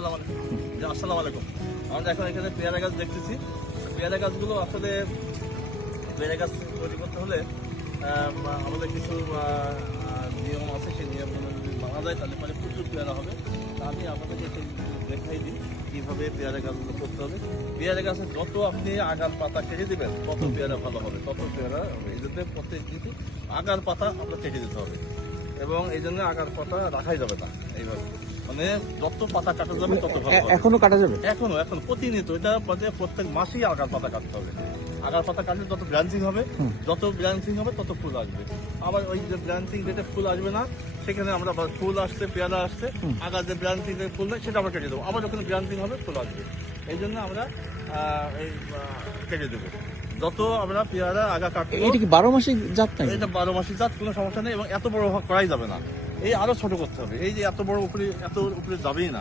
আসসালামু আলাইকুম। আমরা এখন এখানে পেয়ারা গাছ দেখতেছি। পেয়ারা গাছগুলো আসলে পেয়ারা গাছ তৈরি করতে হলে আমাদের কিছু নিয়ম আছে, সেই নিয়মগুলো যদি মানা যায় তাহলে পরে প্রচুর পেয়ারা হবে। তা আমি আপনাদেরকে সেই দেখাই দিই কীভাবে পেয়ারা গাছগুলো করতে হবে। পেয়ারা গাছে যত আপনি আগার পাতা কেটে দেবেন তত পেয়ারা ভালো হবে, তত পেয়ারা হবে। এই জন্য প্রত্যেক কিন্তু আগার পাতা আপনার কেটে দিতে হবে, এবং এই জন্য আগার পাতা রাখাই যাবে না। এইভাবে মানে যত পাতা কাটা যাবে তত ভালো হবে। এখনো কাটা যাবে? এখনো প্রতিনিয়ত এটা প্রত্যেক মাসেই আগার পাতা কাটতে হবে। আগার পাতা কাটলে যত ব্রাঞ্চিং হবে, যত ব্রাঞ্চিং হবে তত ফুল আসবে। আবার ওই যে ব্রাঞ্চিং যেটা ফুল আসবে না, সেখানে আমরা ফুল আসছে, পেয়ারা আসছে, আগার যে ব্রাঞ্চিং ফুল নেই সেটা আমরা কেটে দেবো। আবার যখন ব্রাঞ্চিং হবে ফুল আসবে, এই জন্য আমরা কেটে দেবো। যত আমরা পেয়ারা আগা কাটবো। এটা কি 12 মাসিক জাত নাকি? এটা 12 মাসিক জাত, কোনো সমস্যা নেই। এবং এত বড় করাই যাবে না, এই আরো ছোট করতে হবে। এই যে এত বড় উপরে যাবেই না।